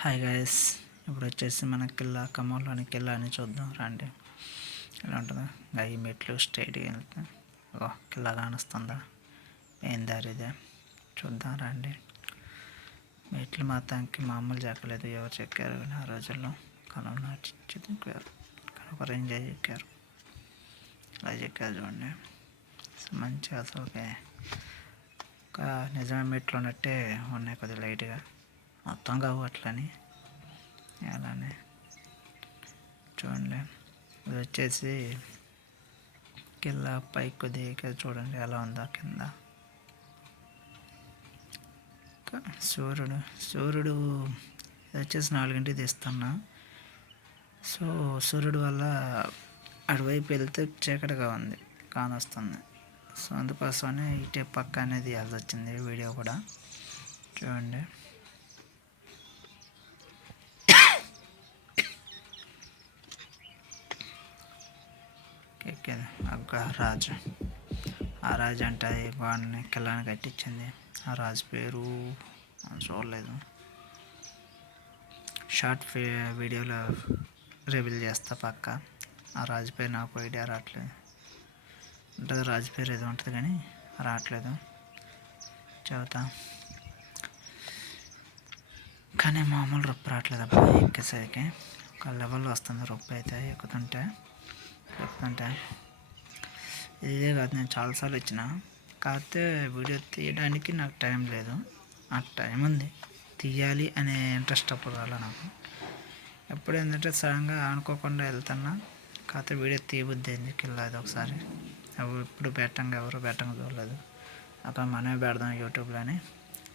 Hi guys, ఇప్పుడు వచ్చేసి మన కిల్లా ఖమ్మంలోని కిల్లా అని చూద్దాం రండి. ఎలా ఉంటుందో ఈ మెట్లు స్ట్రైట్గా వెళ్తే కిల్లా కానిస్తుందా, ఏం దారి ఇదే చూద్దాం రండి. మెట్లు మొత్తానికి మామూలు చెక్కలేదు, ఎవరు చెక్కారు కానీ ఆ రోజుల్లో కలం నాటి చెక్కారు, కనుక ఎంజాయ్ చెక్కారు. అలా చెక్కారు చూడండి, మంచిగా అసలు ఒక నిజమైన మెట్లు ఉన్నట్టే ఉన్నాయి, కొద్దిగా లైట్గా మొత్తం కావు అట్లని. అలానే చూడండి, ఇది వచ్చేసి కింద పైకి కొద్దిగా చూడండి ఎలా ఉందో కింద. సూర్యుడు ఇది వచ్చేసి 4ంటికి తీస్తున్నా. సో సూర్యుడు వల్ల అటువైపు వెళ్తే చీకటిగా ఉంది, కానొస్తుంది. సో అందుకోసమనే ఇటే పక్క అనేది తీయాల్సి వచ్చింది వీడియో కూడా. చూడండి, ఎక్కేది రాజు. ఆ రాజు అంటే వాడిని కిల్లాని కట్టించింది. ఆ రాజు పేరు చూడలేదు, షార్ట్ వీడియోలో రివీల్ చేస్తా పక్క. ఆ రాజు పేరు నాకు ఐడియా రావట్లేదు, ఉంటుంది రాజు పేరు ఏదో ఉంటుంది కానీ రావట్లేదు, చెబుతా. కానీ మామూలు రొప్పు రావట్లేదు అబ్బా, ఎక్కేసరికి ఒక లెవెల్లో వస్తుంది రొప్పు అయితే. ఎక్కుతుంటే ఇదే కాదు, నేను చాలాసార్లు ఇచ్చిన, కాకపోతే వీడియో తీయడానికి నాకు టైం లేదు. ఆ టైం ఉంది, తీయాలి అనే ఇంట్రెస్ట్ అప్పుడు రాలే నాకు. ఎప్పుడు ఏంటంటే సడన్గా అనుకోకుండా వెళ్తున్నా, కాకపోతే వీడియో తీయబుద్ది అయింది కిల్లాది ఒకసారి. ఎవరు పెట్టంగా చూడలేదు, అక్కడ మనమే పెడదాం యూట్యూబ్లో అని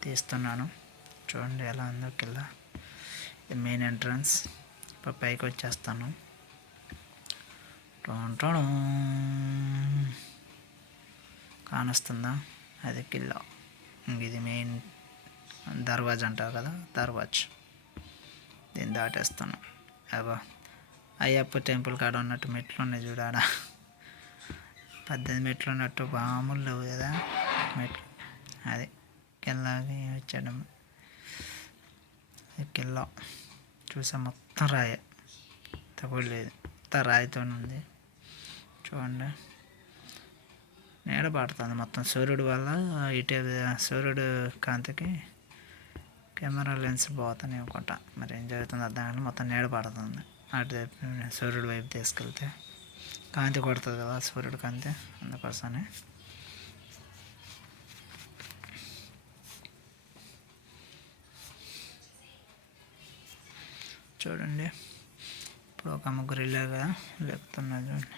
తీస్తున్నాను. చూడండి ఎలా ఉందో కిల్లా. ఇది మెయిన్ ఎంట్రన్స్. ఇప్పుడు పైకి వచ్చేస్తాను. కానొస్తుందా, అది కిల్లా. ఇది మెయిన్ దర్వాజ్ అంటారు కదా, దర్వాజ్. దీన్ని దాటేస్తాను. అబ్బా, అయ్యప్ప టెంపుల్ కాడ ఉన్నట్టు మెట్లు ఉన్నాయి చూడాడ, 18 మెట్లు ఉన్నట్టు మామూలు లేవు కదా మెట్లు. అది కిల్లాకి వచ్చాడు. కిల్లా చూసా, మొత్తం రాయే, తప్పలేదు, మొత్తం రాయితో ఉంది. చూడండి, నీడ పడుతుంది మొత్తం సూర్యుడు వల్ల. ఇటే సూర్యుడు కాంతికి కెమెరా లెన్స్ పోతాను అనుకుంటా, మరి ఏం జరుగుతుంది అర్థం కానీ మొత్తం నీడ పడుతుంది. అటు సూర్యుడు వైపు తీసుకెళ్తే కాంతి కొడుతుంది కదా సూర్యుడు కాంతి, అందుకోసమే. చూడండి, ఇప్పుడు ఒక ముగ్గురు వెళ్ళారు కదా, లేపుతున్నారు చూడండి.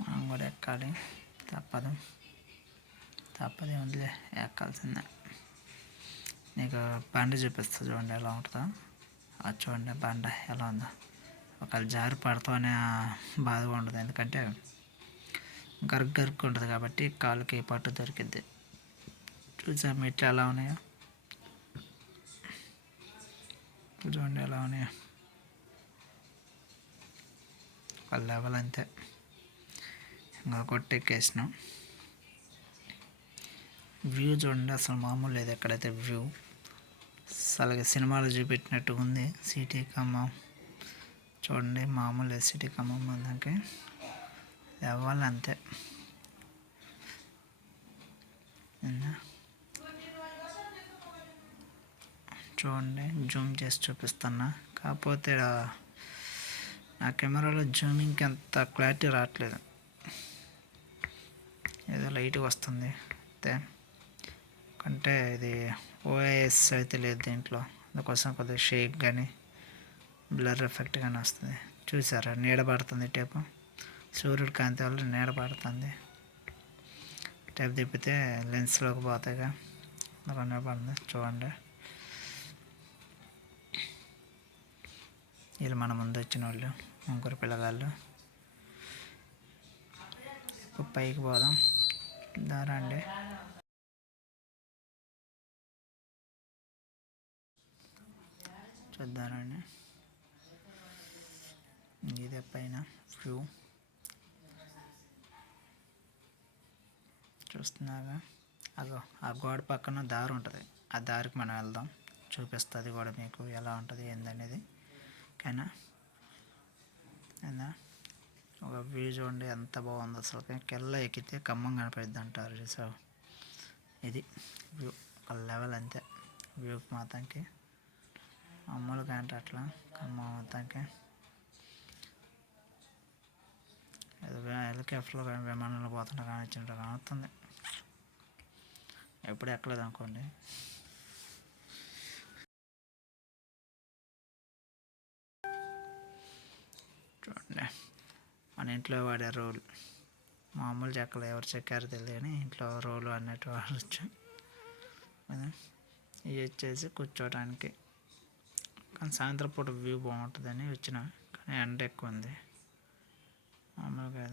మనం కూడా ఎక్కాలి, తప్పదే ఉందిలే, ఎక్కాల్సిందే. నీకు బండి చూపిస్తా చూడండి ఎలా ఉంటుందో. అది చూడండి బండ ఎలా ఉందో. ఒకవేళ జారి పడతామనే బాధగా ఉండదు, ఎందుకంటే గరుకు ఉంటుంది కాబట్టి కాలుకి పట్టు దొరికిద్ది. చూసా మెట్లు ఎలా ఉన్నాయో, చూడండి ఎలా ఉన్నాయో. ఒక లెవెల్ అంతే, ఇంకా కొట్టెక్కేసినాం. వ్యూ చూడండి, అసలు మామూలు లేదు ఎక్కడైతే వ్యూ. అసలు సినిమాలో చూపెట్టినట్టు ఉంది. సిటీ ఖమ్మం చూడండి, మామూలు లేదు సిటీ ఖమ్మం దానికి లెవెల్ అంతే. చూడండి, జూమ్ చేసి చూపిస్తున్నా, కాకపోతే నా కెమెరాలో జూమింగ్కి అంత క్లారిటీ రావట్లేదు, ఏదో లైట్గా వస్తుంది అంతే. అంటే ఇది ఓఎస్ అయితే లేదు దీంట్లో, అందుకోసం కొద్దిగా షేక్ కానీ బ్లర్ ఎఫెక్ట్ కానీ వస్తుంది. చూసారా, నీడ పడుతుంది టేపు, సూర్యుడు కాంతి వల్ల నీడ పడుతుంది. టేప్ తిప్పితే లెన్స్లోకి పోతాయిగా, అందుకనే పడుతుంది. చూడండి, వీళ్ళు మన ముందు వచ్చిన వాళ్ళు ముగ్గురు పిల్లగాళ్ళు. ఇప్పుడు పైకి పోదాం దారండి. చూద్దారండి, ఇదే పైన వ్యూ. చూస్తున్నాగా అగో ఆ గోడ పక్కన దారి ఉంటుంది, ఆ దారికి మనం వెళ్దాం, చూపిస్తుంది కూడా మీకు ఎలా ఉంటుంది ఏందనేది. ఓకేనా? అయినా ఒక వ్యూ చూడండి ఎంత బాగుంది అసలు. కెల్ల ఎక్కితే ఖమ్మం కనపడిద్ది అంటారు. సో ఇది వ్యూ, ఒక లెవెల్ అంతే వ్యూకి మాత్రానికి. మామూలుగా అంటే అట్లా ఖమ్మం మొత్తానికి హెలికాప్టర్లో కానీ విమానంలో పోతుంటే కానీ వచ్చినట్టు కానుతుంది. ఎప్పుడు ఎక్కలేదు అనుకోండి. చూడండి మన ఇంట్లో వాడే రోల్, మామూలు చెక్కలు ఎవరు చెక్కారో తెలియదు కానీ ఇంట్లో రోలు అన్నట్టు వాడచ్చు. ఇవి వచ్చేసి కూర్చోడానికి, కానీ సాయంత్రం పూట వ్యూ బాగుంటుందని వచ్చిన, కానీ ఎండ ఎక్కువ ఉంది మామూలుగా.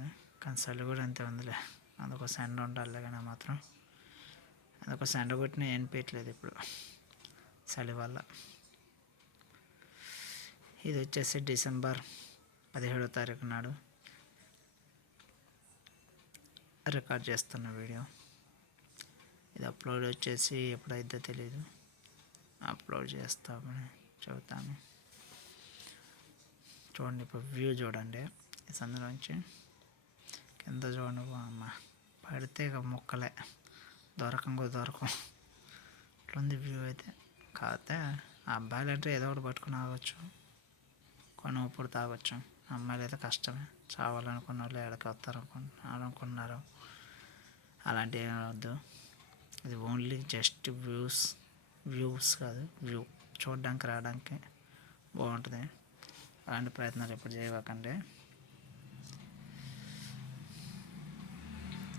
కానీ చలి కూడా అంతే ఉందిలే, అందుకోసం ఎండ ఉండాలి. కానీ మాత్రం అందుకోసం ఎండ కొట్టినా ఏం పెట్టలేదు ఇప్పుడు చలి వల్ల. ఇది వచ్చేసి డిసెంబర్ 17వ తారీఖు నాడు రికార్డ్ చేస్తున్న వీడియో. ఇది అప్లోడ్ వచ్చేసి ఎప్పుడైద్దో తెలీదు, అప్లోడ్ చేస్తామని చెబుతాను. చూడండి ఇప్పుడు వ్యూ చూడండి, ఈ సందులోంచి కింద చూడండి. అమ్మ పడితే ఇక మొక్కలే దొరకం ఇట్లుంది వ్యూ అయితే. కాకపోతే ఆ అబ్బాయిలు అంటే ఏదో ఒకటి పట్టుకుని ఆగొచ్చు, కొన్ని ఇప్పుడు తాగొచ్చు. అమ్మాయిలు అయితే కష్టమే, చావాలనుకున్న వాళ్ళు ఎక్కడికి వస్తారు అనుకున్నారు. అలాంటివి ఏమి వద్దు, ఇది ఓన్లీ జస్ట్ వ్యూస్ కాదు, వ్యూ చూడడానికి రావడానికి బాగుంటుంది. అలాంటి ప్రయత్నాలు ఎప్పుడు చేయకండి.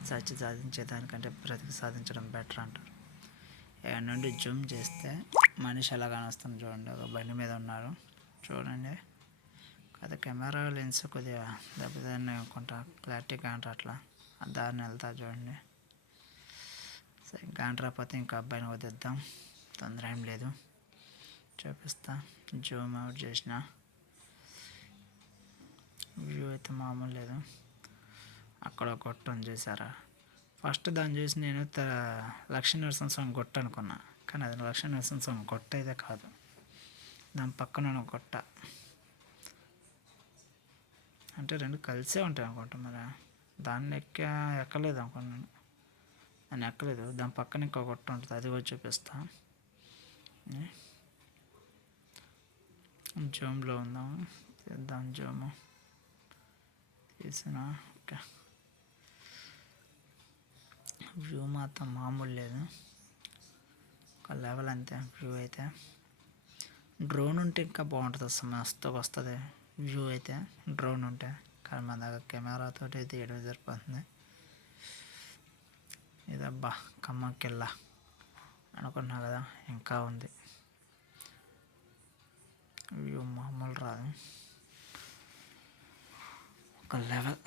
సచ్చి సాధించేదానికంటే బ్రతికి సాధించడం బెటర్ అంటారు. ఇక్కడ నుండి జూమ్ చేస్తే మనిషి ఎలా కానొస్తుంది చూడండి. ఒక బండి మీద ఉన్నారు చూడండి. అది కెమెరా లెన్స్ కొద్దిగా దెబ్బతిన్నాయి అనుకుంటా, క్లారిటీ కాంట్రాట్లా ఆ దారిని వెళ్తా చూడండి. సరే కాంట్రాపోతే ఇంకా అబ్బాయిని వదిద్దాం, తొందర ఏం లేదు, చూపిస్తా. జూమ్ అవుట్ చేసిన వ్యూ అయితే మామూలు లేదు. అక్కడ కొట్టం చూసారా, ఫస్ట్ దాన్ని చూసి నేను లక్ష్మీనరసింహస్వామి గొట్ట అనుకున్నా, కానీ అది లక్ష్మీనరసింహస్వామి గొట్ట అయితే కాదు, దాని పక్కన గొట్ట. అంటే రెండు కలిసే ఉంటాయి అనుకుంటా. మరి దాన్ని ఎక్కలేదు అనుకున్నాను, దాన్ని ఎక్కలేదు. దాని పక్కన ఇంకో గొట్ట ఉంటుంది, అది కూడా చూపిస్తా. జూమ్లో ఉందాము, చేద్దాం జూము తీసిన. ఓకే, వ్యూ మాత్రం మామూలు లేదు, ఒక లెవెల్ అంతే వ్యూ అయితే. డ్రోన్ ఉంటే ఇంకా బాగుంటుంది, వస్తుంది మస్తుగా వస్తుంది వ్యూ అయితే డ్రోన్ ఉంటే. కానీ మన దగ్గర కెమెరాతో తీయడం సరిపోతుంది. ఇదబ్బా ఖమ్మంకెళ్ళ అనుకున్నా కదా, ఇంకా ఉంది వ్యూ, మామూలు రాదు, ఒక లెవెల్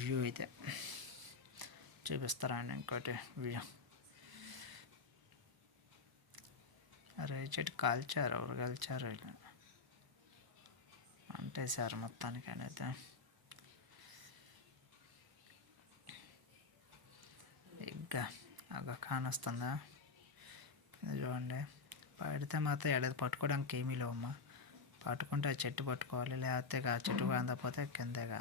వ్యూ అయితే. చూపిస్తారా అండి ఇంకోటి వ్యూ. అరే చెట్టు కాల్చారు, ఎవరు కాల్చారు అంటే సార్ మొత్తానికి అయితే. ఇంకా అగా కానొస్తుందా చూడండి. పడితే మాత్రం ఎడది పట్టుకోవడానికి ఏమీ లేవమ్మా, పట్టుకుంటే ఆ చెట్టు పట్టుకోవాలి, లేకపోతే ఆ చెట్టు అందకపోతే కిందగా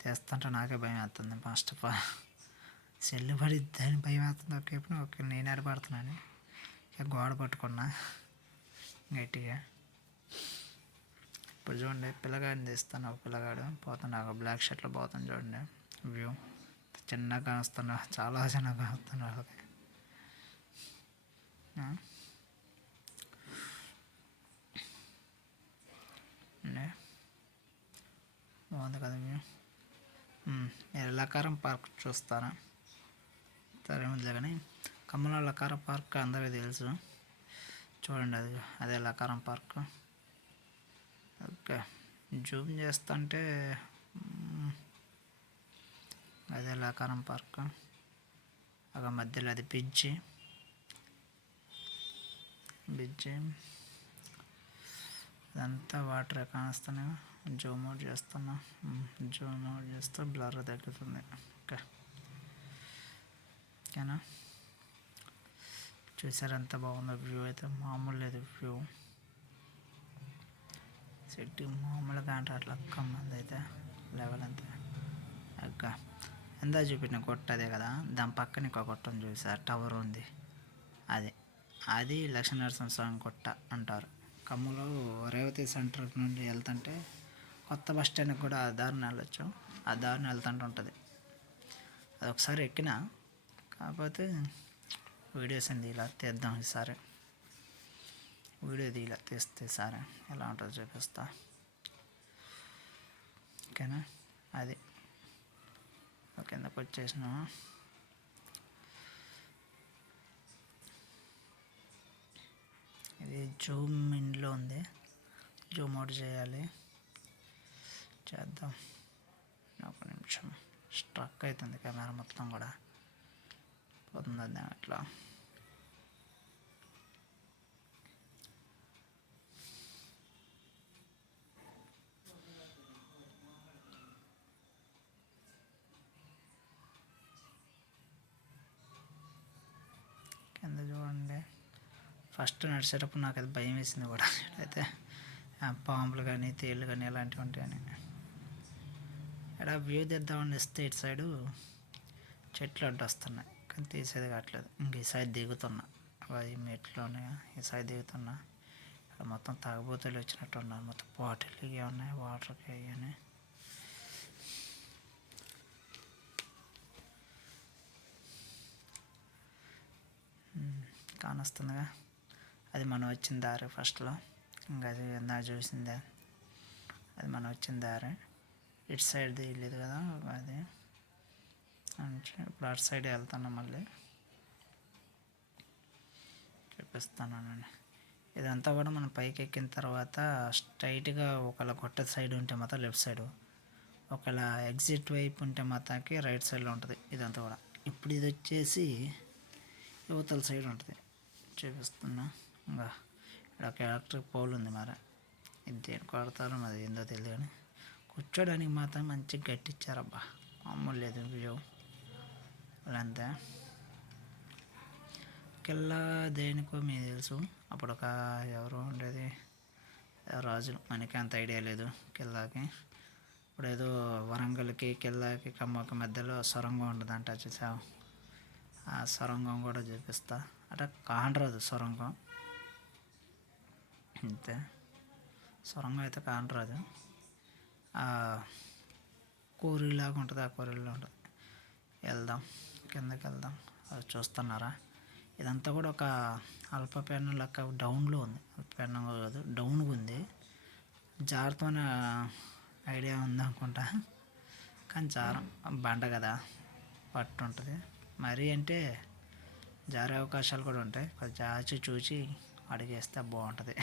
తెస్తుంటే నాకే భయం వేస్తుంది. ఫస్ట్ ఆఫ్ ఆల్ సెల్లు పడిద్దని భయం వేస్తుంది. ఓకే నేను ఎడబడుతున్నాను, ఇక గోడ పట్టుకున్నా గట్టిగా. ఇప్పుడు చూడండి పిల్లగాడిని తీస్తాను, ఒక పిల్లగాడు పోతున్నా, ఒక బ్లాక్ షర్ట్లో పోతాను చూడండి. వ్యూ చిన్నగా వస్తున్నా, చాలా చిన్నగా వస్తున్నా వాళ్ళకి. బాగుంది కదా వ్యూ. మీరు లకారం పార్క్ చూస్తారా? సరే ఉంది కానీ ఖమ్మంలో లకారం పార్క్ అందరికీ తెలుసు, చూడండి అదే లకారం పార్క్. ఓకే, జూమ్ చేస్తుంటే అదే లకారం పార్క్. ఒక మధ్యలో అది బ్రిడ్జి ఇదంతా వాటర్ కానొస్తున్నాయి. జూమ్ అవుట్ చేస్తున్నా, జూమ్ అవుట్ చేస్తే బ్లర్ తగ్గుతుంది. ఓకే, ఓకేనా. చూసారు ఎంత బాగుందో వ్యూ అయితే మామూలు లేదు వ్యూ. సెట్టింగ్ మామూలుగా అంటే అట్లా కమ్మంది అయితే లెవెల్ అంతే అక్క. ఎందా చూపించిన కొట్ట అదే కదా, దాని పక్కన ఇంకో కొట్టం చూసారు టవర్ ఉంది, అది అది లక్ష్మీనరసింహస్వామి కొట్ట అంటారు. ఖమ్మంలో రేవతి సెంటర్ నుండి వెళ్తుంటే కొత్త బస్ స్టాండ్కి కూడా ఆ దారిని వెళ్ళొచ్చు, ఆ దారిని వెళ్తుంటే ఉంటుంది. అది ఒకసారి ఎక్కిన, కాకపోతే వీడియోస్ అండి ఇలా తీద్దాం ఈసారి, వీడియో ఇలా తీస్తే సరే ఎలా ఉంటుందో చూపిస్తా. ఓకేనా. అది కిందకు వచ్చేసిన ఇది జూమ్ ఇన్లో ఉంది, జూమ్ అవుట్ చేయాలి, చేద్దాం. ఒక నిమిషం స్ట్రక్ అవుతుంది కెమెరా మొత్తం కూడా పోతుంది అట్లా. కింద చూడండి, ఫస్ట్ నడిచేటప్పుడు నాకు అది భయం వేసింది కూడా, అయితే పాములు కానీ తేళ్ళు కానీ ఎలాంటివి ఉంటాయని. ఇక్కడ వ్యూ తీద్దామని ఇస్తే ఇటు సైడు చెట్లు అడ్డు వస్తున్నాయి, కానీ తీసేది కావట్లేదు. ఇంక ఈ సైడ్ దిగుతున్నా, అవి మెట్లోనే ఈ సైడ్ దిగుతున్నా. ఇక్కడ మొత్తం తాగుబోతులు వచ్చినట్టు ఉన్నారు, మొత్తం బాటిల్ ఇవి ఉన్నాయి వాటర్కి అయ్యని. కానొస్తుందిగా, అది మనం వచ్చిన దారి ఫస్ట్లో, ఇంకా అది నా చూసిందే, అది మనం వచ్చిన దారి. ఇటు సైడ్ తీయలేదు కదా అది, ఇప్పుడు అటు సైడ్ వెళ్తాను, మళ్ళీ చూపిస్తాను. ఇదంతా కూడా మనం పైకి ఎక్కిన తర్వాత స్ట్రైట్గా ఒకవేళ కొట్ట సైడ్ ఉంటే మాత్రం లెఫ్ట్ సైడు, ఒకవేళ ఎగ్జిట్ వైపు ఉంటే మాత్రానికి రైట్ సైడ్లో ఉంటుంది ఇదంతా కూడా. ఇప్పుడు ఇది వచ్చేసి యువతల సైడ్ ఉంటుంది, చూపిస్తున్నా. ఇంకా ఇక్కడ ఒక ఎలక్ట్రిక్ పోల్ ఉంది, మరి ఇది దేనికి కొడతారో మరి ఏందో తెలియదు, కానీ కూర్చోడానికి మాత్రం మంచిగా గట్టిచ్చారబ్బా, మామూలు లేదు వ్యూ అంతే. కిల్లా దేనికో మీకు తెలుసు, అప్పుడు ఒక ఎవరు ఉండేది రాజులు, మనకి అంత ఐడియా లేదు కిల్లాకి. ఇప్పుడు ఏదో వరంగల్కి కిల్లాకి ఖమ్మంకి మధ్యలో సొరంగం ఉండదంట, చూసావు. ఆ సొరంగం కూడా చూపిస్తా, అంటే కానరాదు సొరంగం అంతే, సొరంగం అయితే కానరాదు, కూరీలాగా ఉంటుంది, ఆ కూరీలో ఉంటుంది. వెళ్దాం, కిందకి వెళ్దాం. అది చూస్తున్నారా, ఇదంతా కూడా ఒక అల్పపీడనం లెక్క డౌన్లో ఉంది, అల్పపీడనం కాదు డౌన్గా ఉంది. జారుతోనే ఐడియా ఉందనుకుంటా, కానీ జారం బండ కదా పట్టు ఉంటుంది, మరీ అంటే జారే అవకాశాలు కూడా ఉంటాయి. కొంచెం జాచి చూసి అడిగేస్తే బాగుంటుంది.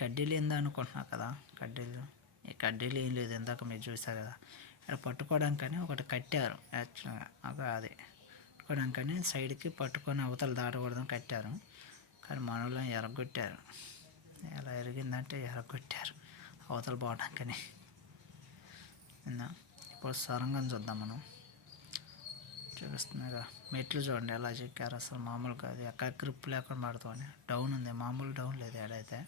కడ్డీలు ఏందా అనుకుంటున్నా కదా, కడ్డీలు, ఈ కడ్డీలు ఏం లేదు, ఇందాక మీరు చూసారు కదా, ఇక్కడ పట్టుకోవడానికని ఒకటి కట్టారు యాక్చువల్గా, అది పట్టుకోవడానికని సైడ్కి పట్టుకొని అవతల దాటకూడదని కట్టారు, కానీ మనలో ఎరగొట్టారు. ఎలా ఎరిగిందంటే ఎరగొట్టారు అవతల పోవడానికని. ఇప్పుడు సొరంగం చూద్దాం మనం, చూపిస్తున్నాగా మెట్లు చూడండి ఎలా చెక్కారు, అసలు మామూలు కాదు, ఎక్కడ గ్రిప్ లేకుండా పడుతుంది, డౌన్ ఉంది, మామూలు డౌన్ లేదు ఏడైతే,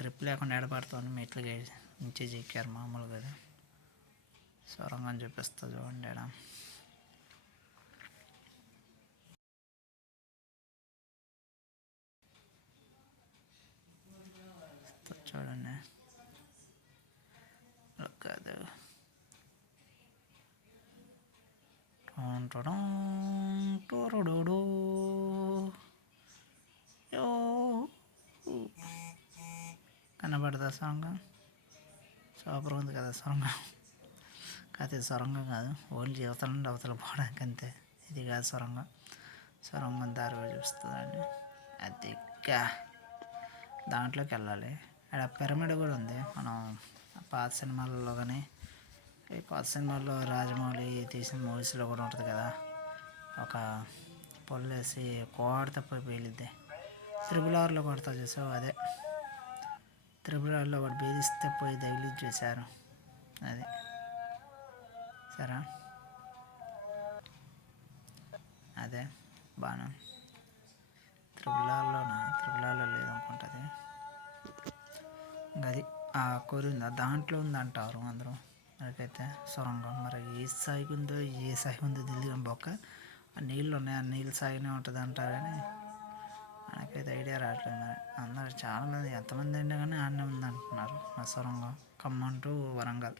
గ్రిప్ లేకుండా ఏడపడుతుంది, మెట్లు నుంచి చెక్కారు మామూలు కదా. సొరంగం చూపిస్తా చూడండి, ఏడ చూడండి కాదు, కనబడదా సొరంగం, సూపర్ ఉంది కదా సొరంగం. కాదు సొరంగం కాదు, ఓన్లీ అవతల నుండి అవతల పోవడానికి అంతే, ఇది కాదు సొరంగం. సొరంగం దారి చూపిస్తుందండి, అది దాంట్లోకి వెళ్ళాలి. ఇక్కడ పిరమిడ్ కూడా ఉంది, మనం పాత సినిమాలలో కానీ, ఈ పాత సినిమాల్లో రాజమౌళి తీసిన మూవీస్లో కూడా ఉంటుంది కదా, ఒక పొల్లేసి కోడితే పోయి పేలిద్ది, త్రిబుల్ ఆర్లో కొడతా చూసావు, అదే త్రిబుల్ ఆర్లో ఒకటి బేదిస్తే పోయి తగిలి చూశారు, అది సరే అదే బాగా త్రిబులాల్లో లేదనుకుంటుంది. ఇంకా అది ఆ కోరి ఉందా దాంట్లో ఉందంటారు అందరూ. మనకైతే సొరంగం మరి ఏ సాగి ఉందో తెలియదు. బొక్క ఆ నీళ్ళు ఉన్నాయి, ఆ నీళ్ళు సాగినే ఉంటుంది అంటారు కానీ మనకైతే ఐడియా రావట్లేదు. మరి అందరు చాలామంది ఎంతమంది అయినా కానీ ఆడనే ఉంది అంటున్నారు. ఆ సొరంగం ఖమ్మం టు వరంగల్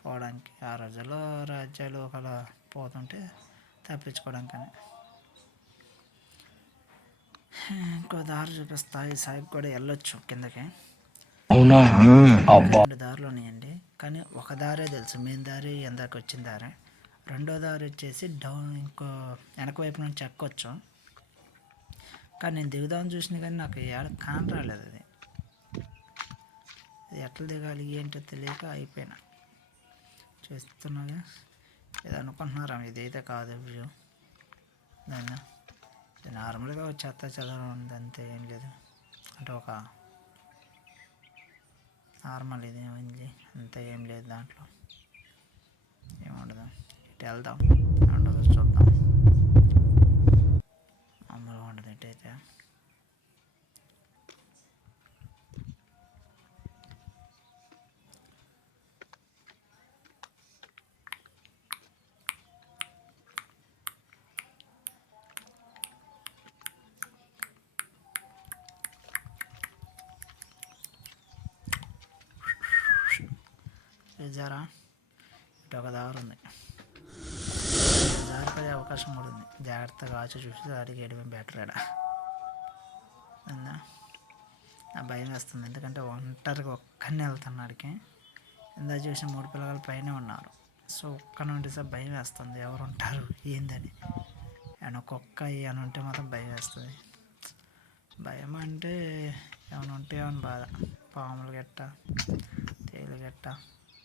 పోవడానికి ఆ రోజుల్లో రాజ్యాలు ఒకలా పోతుంటే తప్పించుకోవడానికి. కానీ ఇంకో దారి చూపిస్తా, ఈ సాయికి కూడా వెళ్ళొచ్చు కిందకి. అవునా? రెండు దారులు ఉన్నాయండి, కానీ ఒక దారే తెలుసు మెయిన్ దారి ఎందాక వచ్చిన దారి. రెండో దారి వచ్చేసి డౌన్ ఇంకో వెనక వైపు నుంచి ఎక్కొచ్చు. కానీ నేను దిగుదామని చూసినా కానీ నాకు ఏడ కాని రాలేదు. అది ఎట్లా దిగాలి ఏంటో తెలియక అయిపోయినా. చూస్తున్నాగా ఇది అనుకుంటున్నారా, ఇదైతే కాదు వ్యూ. దాన్ని నార్మల్గా చెత్త చెదరం ఉంది అంతే, ఏం లేదు. అంటే ఒక నార్మల్ ఇది ఉంది అంతే, ఏం లేదు దాంట్లో, ఏముండదు. ఇటు వెళ్దాం ఉండదు చూద్దాం. మామూలుగా ఉండదు ఇటైతే. చూసారా ఇటు ఒక దారి ఉంది, జారిపోయే అవకాశం కూడా ఉంది. జాగ్రత్తగా ఆచి చూసి అడిగి వేయడమే బెటర్. ఇక్కడ అందా నా భయం వేస్తుంది, ఎందుకంటే ఒంటరిగా ఒక్కడిని వెళ్తాను అడికి. ఇందా చూసిన 3 పిల్లలు పైన ఉన్నారు. సో ఒక్క నుండి సార్ భయం వేస్తుంది, ఎవరు ఉంటారు ఏందని. ఏమైనా కుక్క ఏమైనా ఉంటే మాత్రం భయం వేస్తుంది. భయం అంటే ఏమైనా ఉంటే ఏమైనా బాధ, పాములు గట్ట తేలు గట్ట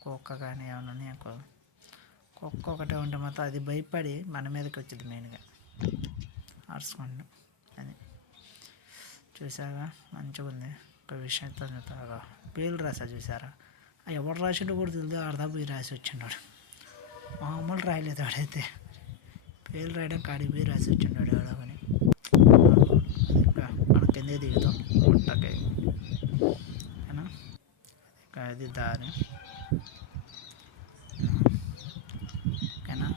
కుక్క కానీ ఏమైనా ఉన్నాయి అనుకో. కుక్క ఒకటే ఉంటే మాత్రం అది భయపడి మన మీదకి వచ్చింది మెయిన్గా అరుచుకోండి. అది చూసాగా మంచిగా ఉంది. ఒక విషయంతో చెప్తాగా పేర్లు రాసా చూసారా, ఎవరు రాసిండో కూడా తెలియదు. అర్ధ పోయి రాసి వచ్చిన్నాడు, మామూలు రాయలేదు వాడైతే. పేర్లు రాయడం కాడికి పోయి రాసి వచ్చిన్నాడు ఎవడో కానీ. ఇంకా మన కిందే దిగుతాం పుట్టకాయ ఏనా. అది దారి ఓకేనా.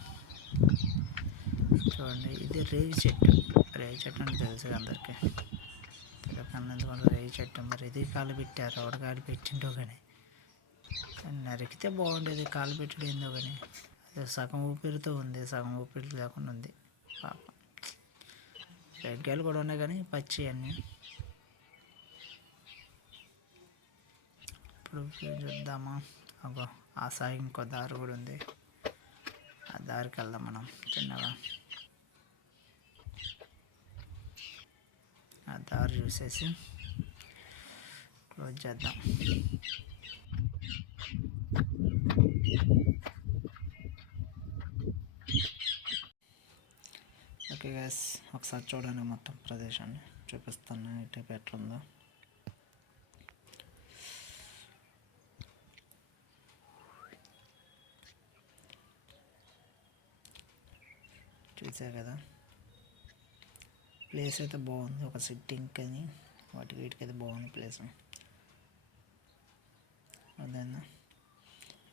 చూడండి ఇది రేగి చెట్టు. రేగి చెట్టు అంటే తెలుసు అందరికీ, ఎందుకంటే రేగి చెట్టు. మరి ఇది కాలు పెట్టారు, ఎవడ కాలు పెట్టిండో కానీ. నరికితే బాగుండేది, కాలు పెట్టుడు ఏందో కానీ. అది సగం ఊపిరితో ఉంది, సగం ఊపిరి లేకుండా ఉంది పాపం. రెగ్గాయలు కూడా ఉన్నాయి కానీ పచ్చి అన్నీ. ఇప్పుడు చూద్దామా, అగో ఆ సాయి ఇంకో దారి కూడా ఉంది, ఆ దారికి వెళ్దాం మనం చిన్నగా. ఆ దారి చూసేసి క్లోజ్ చేద్దాం. ఓకే గైస్, ఒకసారి చూడండి మొత్తం ప్రదేశాన్ని చూపిస్తాను ఇటు ఎట్లుందో. చూసా కదా, ప్లేస్ అయితే బాగుంది. ఒక సిట్టింగ్ కానీ వాటికి వీటికి అయితే బాగుంది ప్లేస్. అదేనా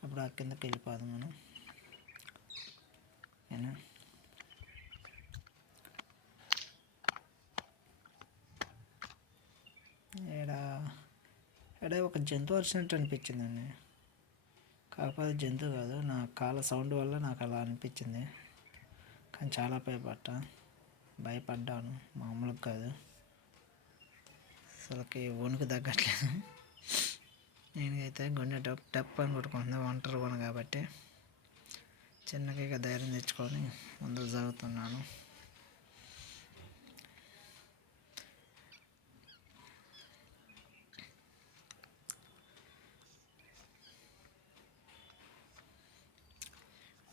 అప్పుడు ఆ కిందకి వెళ్ళిపోదాం మనం. ఏనా ఎడ ఒక జంతువు వచ్చినట్టు అనిపించిందండి. కాకపోతే జంతువు కాదు, నా కాళ్ళ సౌండ్ వల్ల నాకు అలా అనిపించింది. కానీ చాలా భయపడ్డాను, మామూలుగా కాదు అసలుకి. వణుకు తగ్గట్లేదు. నేనైతే గుండె టప్ అని కొట్టుకుంటుంది, ఒంటరి కొను కాబట్టి చిన్నగా ధైర్యం తెచ్చుకొని ముందుకు సాగుతున్నాను.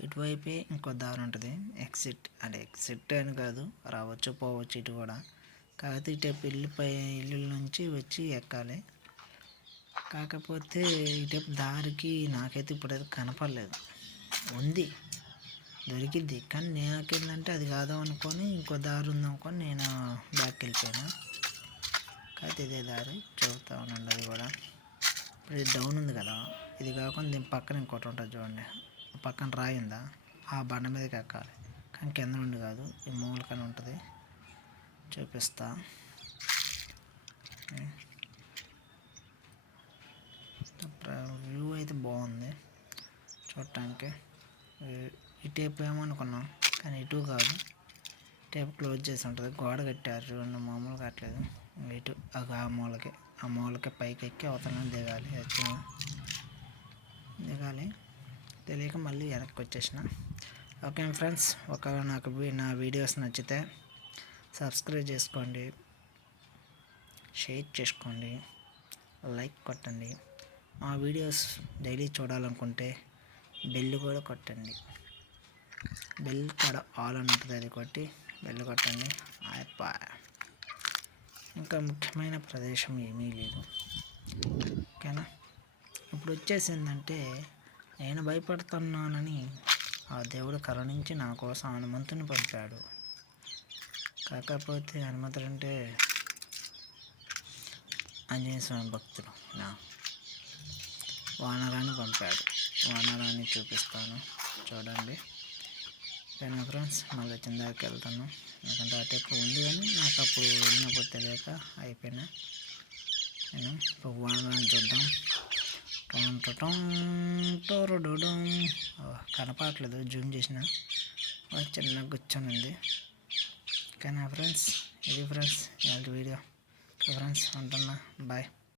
ఇటువైపే ఇంకో దారి ఉంటుంది, ఎగ్జిట్. అంటే ఎగ్జిట్ అని కాదు, రావచ్చు పోవచ్చు ఇటు కూడా. కాకపోతే ఇటేపు ఇల్లు నుంచి వచ్చి ఎక్కాలి. కాకపోతే ఇటేపు దారికి నాకైతే ఇప్పుడైతే కనపడలేదు. ఉంది, దొరికిద్ది. కానీ నాకేంటంటే అది కాదు అనుకొని ఇంకో దారి ఉందనుకొని నేను బ్యాక్ వెళ్ళిపోయాను. కాకపోతే ఇదే దారి చెబుతా ఉండండి. అది కూడా ఇప్పుడు ఇది డౌన్ ఉంది కదా, ఇది కాకుండా దీని పక్కన ఇంకోటి ఉంటుంది చూడండి, పక్కన రాయి ఉందా, ఆ బండ మీదకి ఎక్కాలి. కానీ కింద నుండి కాదు, ఈ మూలకని ఉంటుంది, చూపిస్తా. వ్యూ అయితే బాగుంది చూడటానికి. ఈ టేప్ ఏమనుకున్నాం, కానీ ఇటు కాదు, టేప్ క్లోజ్ చేసి ఉంటుంది. గోడ కట్టారు చూడండి, మామూలు కట్టలేదు. ఇటు ఆ మూలకి పైకి ఎక్కి అవతల దిగాలి. దిగాలి తెలియక మళ్ళీ వెనక్కి వచ్చేసిన. ఓకే ఫ్రెండ్స్, ఒకవేళ నాకు నా వీడియోస్ నచ్చితే సబ్స్క్రైబ్ చేసుకోండి, షేర్ చేసుకోండి, లైక్ కొట్టండి. మా వీడియోస్ డైలీ చూడాలనుకుంటే బెల్ కూడా కొట్టండి. బెల్ కూడా ఆల్ అని ఉంటుంది, అది కొట్టి బెల్ కొట్టండి. ఇంకా ముఖ్యమైన ప్రదేశం ఏమీ లేదు. ఓకేనా? ఇప్పుడు వచ్చేసిందంటే నేను భయపడుతున్నానని ఆ దేవుడు కరుణించి నా కోసం హనుమంతుని పంపాడు. కాకపోతే హనుమంతుడు అంటే ఆంజనేయ స్వామి భక్తుడు. నా వానరాన్ని పంపాడు. వానరాన్ని చూపిస్తాను చూడండి. ఓకేనా ఫ్రెండ్స్, మళ్ళీ వచ్చిన దాకా వెళ్తాను. ఎందుకంటే ఆ టైప్ ఉంది, కానీ నాకు అప్పుడు వెళ్ళినప్పుడు తెలియక అయిపోయినా. నేను ఇప్పుడు వానరాన్ని చూద్దాం. కనపడట్లేదు, జూమ్ చేసిన చిన్న కూర్చొని ఉంది. ఓకేనా ఫ్రెండ్స్, ఇది ఫ్రెండ్స్ ఇవాళ వీడియో. ఓకే ఫ్రెండ్స్, ఉంటున్నా, బాయ్.